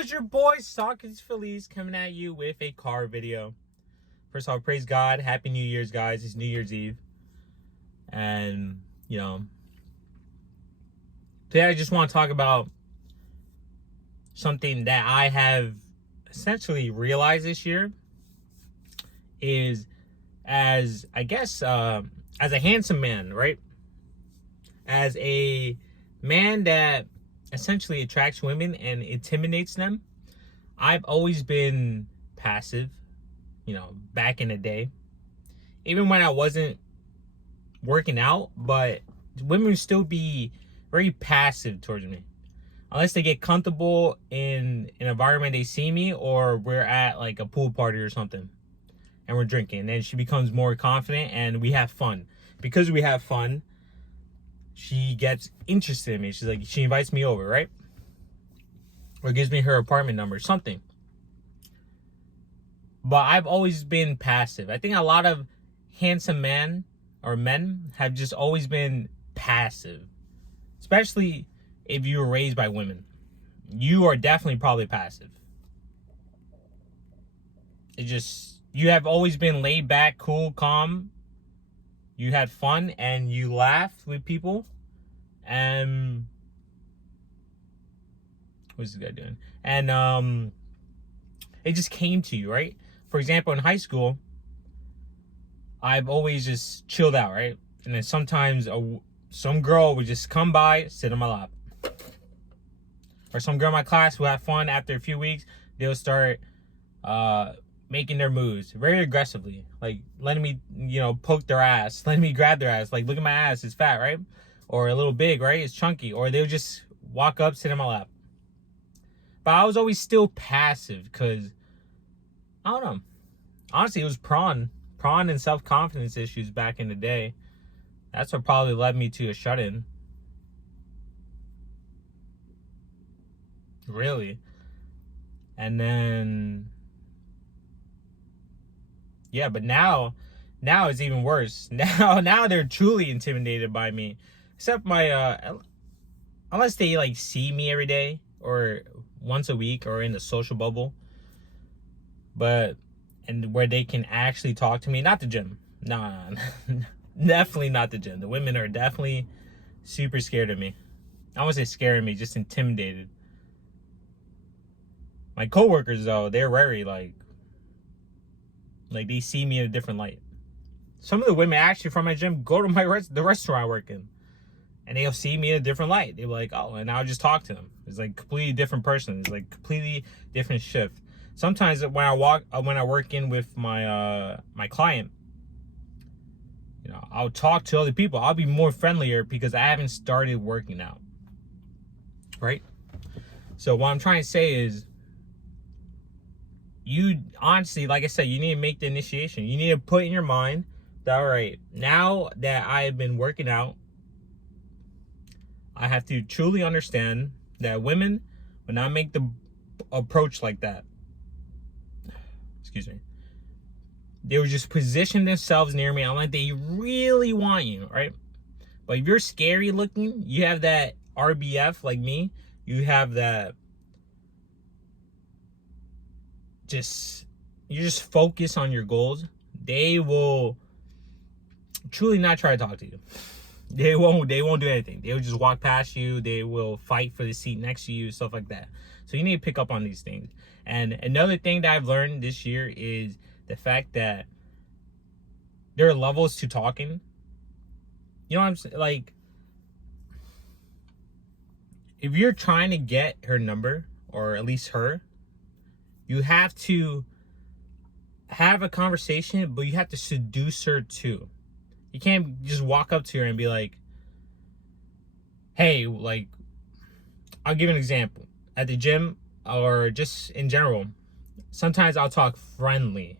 was your boy Socrates Feliz coming at you with a car video. First of all, praise God. Happy New Year's, guys. It's New Year's Eve. And, today I just want to talk about something that I have essentially realized this year is as a handsome man, right? As a man that essentially attracts women and intimidates them. I've always been passive, back in the day. Even when I wasn't working out, but women would still be very passive towards me. Unless they get comfortable in an environment they see me, or we're at like a pool party or something and we're drinking. And then she becomes more confident and we have fun. Because we have fun, she gets interested in me. She invites me over, right? Or gives me her apartment number, something. But I've always been passive. I think a lot of handsome men have just always been passive. Especially if you were raised by women. You are definitely probably passive. You have always been laid back, cool, calm. You had fun and you laughed with people. And what's this guy doing? And it just came to you, right? For example, in high school, I've always just chilled out, right? And then sometimes some girl would just come by, sit on my lap. Or some girl in my class who had fun. After a few weeks, they'll start making their moves very aggressively, like letting me, poke their ass, letting me grab their ass, like, look at my ass, it's fat, right? Or a little big, right? It's chunky. Or they'll just walk up, sit in my lap. But I was always still passive because, I don't know. Honestly, it was prawn and self-confidence issues back in the day. That's what probably led me to a shut-in. Really. And then, yeah, but now it's even worse. Now they're truly intimidated by me. Except unless they see me every day or once a week or in the social bubble. And where they can actually talk to me. Not the gym. No. Definitely not the gym. The women are definitely super scared of me. I won't say scared of me, just intimidated. My coworkers, though, they're very like they see me in a different light. Some of the women actually from my gym go to the restaurant I work in, and they'll see me in a different light. They're like, oh, and I'll just talk to them. It's like completely different person. It's like completely different shift. Sometimes when I work in with my client, I'll talk to other people. I'll be more friendlier because I haven't started working out, right? So what I'm trying to say is, you honestly, like I said, you need to make the initiation. You need to put in your mind that, all right, now that I have been working out, I have to truly understand that women will not make the approach like that. Excuse me. They would just position themselves near me unless they really want you, right? But if you're scary looking, you have that RBF like me, you have that you just focus on your goals, they will truly not try to talk to you. They won't do anything. They will just walk past you. They will fight for the seat next to you, stuff like that. So you need to pick up on these things. And another thing that I've learned this year is the fact that there are levels to talking. You know what I'm saying? Like, if you're trying to get her number, or at least her, you have to have a conversation, but you have to seduce her too. You can't just walk up to her and be like, hey, I'll give an example. At the gym, or just in general, sometimes I'll talk friendly.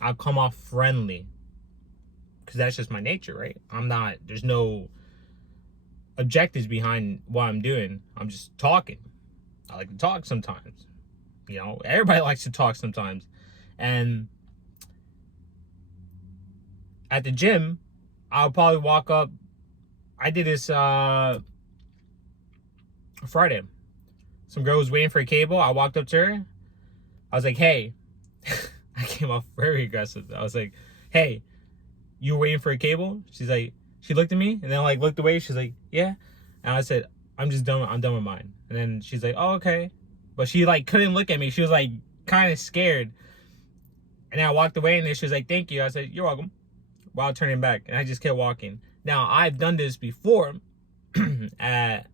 I'll come off friendly. Because that's just my nature, right? There's no objectives behind what I'm doing. I'm just talking. I like to talk sometimes. Everybody likes to talk sometimes. And at the gym, I'll probably walk up. I did this Friday. some girl was waiting for a cable. I walked up to her. I was like, hey. I came off very aggressive. I was like, hey, you were waiting for a cable? She's like, she looked at me and then like looked away. She's like, yeah. And I said, I'm done with mine. And then she's like, oh, okay. But she like couldn't look at me. She was like kind of scared. And then I walked away and then she was like, thank you. I said, you're welcome. While turning back. And I just kept walking. Now, I've done this before at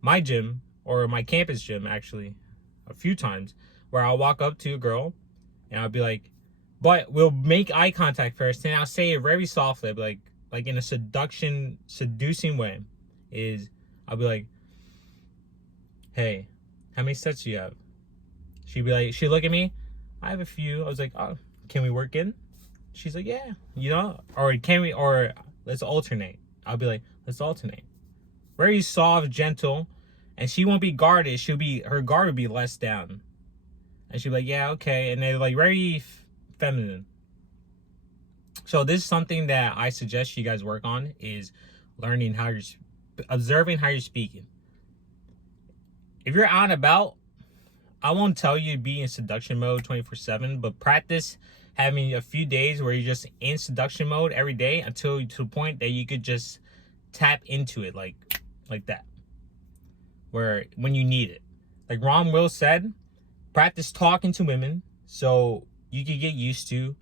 my gym, or my campus gym actually, a few times, where I'll walk up to a girl and I'll be like, but we'll make eye contact first, and I'll say it very softly, like in a seducing way, I'll be like, hey, how many sets do you have? She'd be like, she'd look at me, I have a few. I was like, oh, can we work in? She's like, yeah, or let's alternate. I'll be like, let's alternate. Very soft, gentle, and she won't be guarded. Her guard will be less down. And she'll be like, yeah, okay. And they're like very feminine. So this is something that I suggest you guys work on, is learning how you're, observing how you're speaking. If you're out and about, I won't tell you to be in seduction mode 24/7, but practice having a few days where you're just in seduction mode every day until to the point that you could just tap into it like that. Where when you need it. Like Romwills said, practice talking to women so you can get used to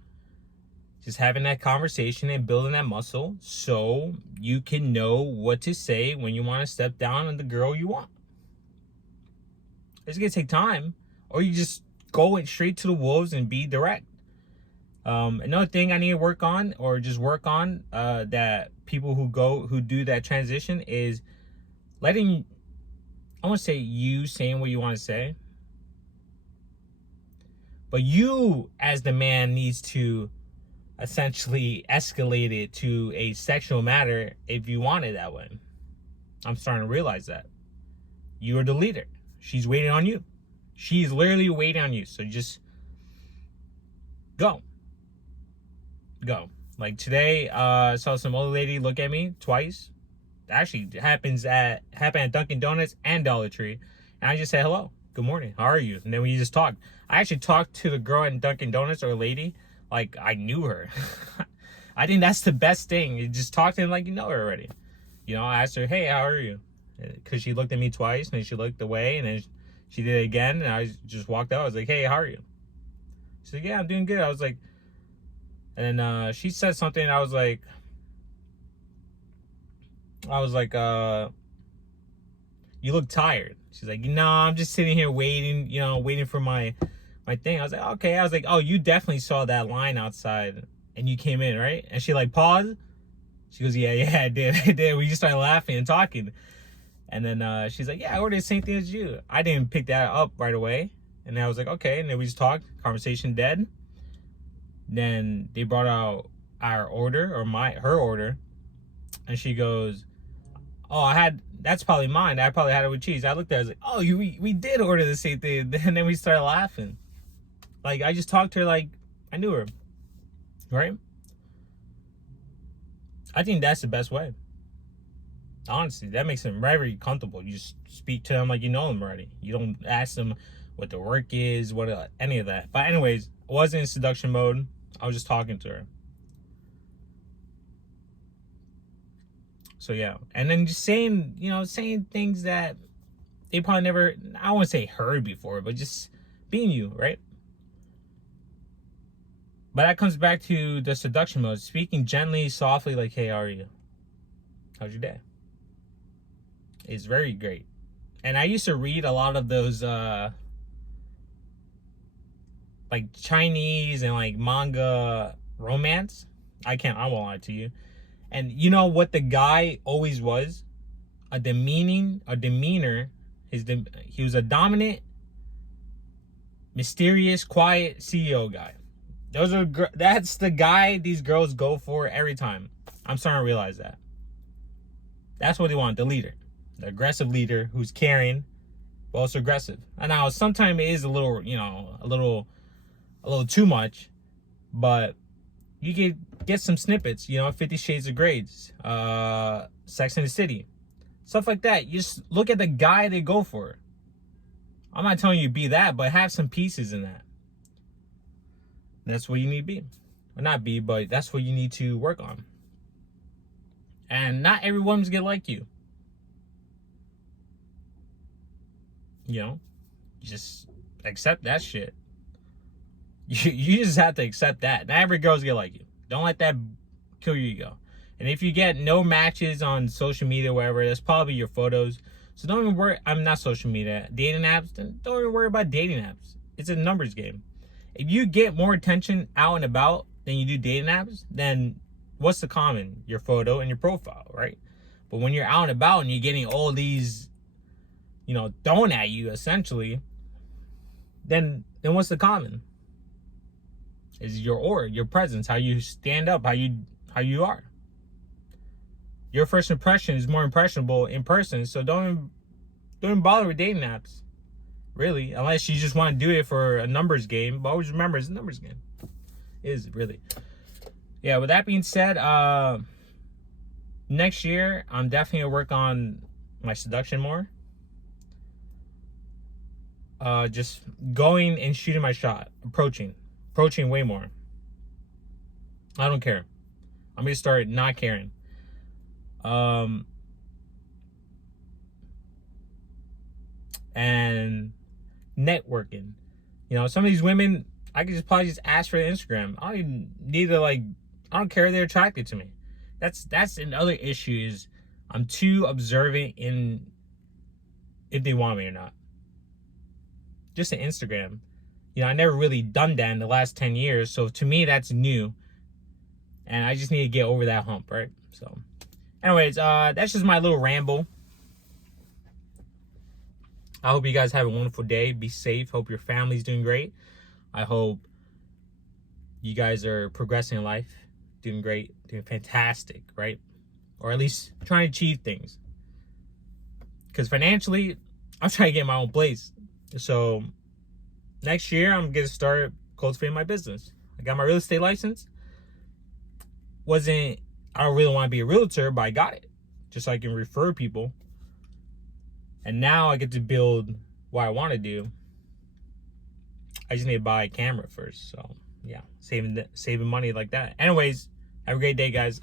just having that conversation and building that muscle so you can know what to say when you want to step down on the girl you want. It's going to take time, or you just go straight to the wolves and be direct. Another thing I need to work on, or just work on, that people who do that transition, is letting, I want to say you saying what you want to say, but you as the man needs to essentially escalate it to a sexual matter if you want it that way. I'm starting to realize that. You're the leader. She's waiting on you. She's literally waiting on you. So just go. Like today, I saw some old lady look at me twice. Actually, happened at Dunkin' Donuts and Dollar Tree. And I just said, hello, good morning, how are you? And then we just talked. I actually talked to the girl in Dunkin' Donuts, or lady, like I knew her. I think that's the best thing. You just talk to them like you know her already. You know, I asked her, hey, how are you? Because she looked at me twice, and then she looked away, and then she did it again, and I just walked out. I was like, hey, how are you? She said, yeah, I'm doing good. I was like, and then she said something, and I was like, you look tired. She's like, no, I'm just sitting here waiting, waiting for my thing. I was like, okay. I was like, oh, you definitely saw that line outside and you came in, right? And she like paused. She goes, yeah, I did. We just started laughing and talking. And then she's like, yeah, I ordered the same thing as you. I didn't pick that up right away. And I was like, okay. And then we just talked, conversation dead. Then they brought out our order, or her order. And she goes, oh, that's probably mine. I probably had it with cheese. I looked at it, I was like, oh, we did order the same thing. And then we started laughing. Like, I just talked to her like I knew her. Right? I think that's the best way. Honestly, that makes them very comfortable. You just speak to them like you know them already. You don't ask them what the work is, any of that. But anyways, I wasn't in seduction mode. I was just talking to her. So yeah, and then just saying things that they probably never, I won't say heard before, but just being you, right? But that comes back to the seduction mode. Speaking gently, softly, like, hey, how are you? How's your day? It's very great. And I used to read a lot of those like Chinese and like manga romance. I won't lie to you. And you know what the guy always was? A demeanor. He was a dominant, mysterious, quiet CEO guy. That's the guy these girls go for every time. I'm starting to realize that. That's what they want, the leader. The aggressive leader who's caring, but also aggressive. And now sometimes it is a little too much, but you get some snippets, 50 Shades of Grades, Sex and the City, stuff like that. You just look at the guy they go for. I'm not telling you be that, but have some pieces in that. That's what you need to be. Or not be, but that's what you need to work on. And not every woman's gonna like you. You know? Just accept that shit. You just have to accept that. Not every girl's gonna like you. Don't let that kill your ego. And if you get no matches on social media or whatever, that's probably your photos. So don't even worry. I'm not social media. Dating apps, then don't even worry about dating apps. It's a numbers game. If you get more attention out and about than you do dating apps, then what's the common? Your photo and your profile, right? But when you're out and about and you're getting all these, thrown at you essentially, then what's the common? Is your aura, your presence, how you stand up, how you are. Your first impression is more impressionable in person, so don't even bother with dating apps. Really, unless you just want to do it for a numbers game. But always remember, it's a numbers game. It is really. Yeah, with that being said, next year, I'm definitely going to work on my seduction more. Just going and shooting my shot. Approaching way more. I don't care. I'm going to start not caring. And networking. Some of these women, I could just probably ask for Instagram. I don't even need to I don't care if they're attracted to me. That's another issue is I'm too observant in if they want me or not. Just an Instagram. I never really done that in the last 10 years. So to me, that's new. And I just need to get over that hump, right? So anyways, that's just my little ramble. I hope you guys have a wonderful day. Be safe. Hope your family's doing great. I hope you guys are progressing in life, doing great, doing fantastic, right? Or at least trying to achieve things. Because financially, I'm trying to get my own place. So next year, I'm going to start cultivating my business. I got my real estate license. I don't really want to be a realtor, but I got it. Just so I can refer people. And now I get to build what I want to do. I just need to buy a camera first. So, yeah, saving money like that. Anyways, have a great day, guys.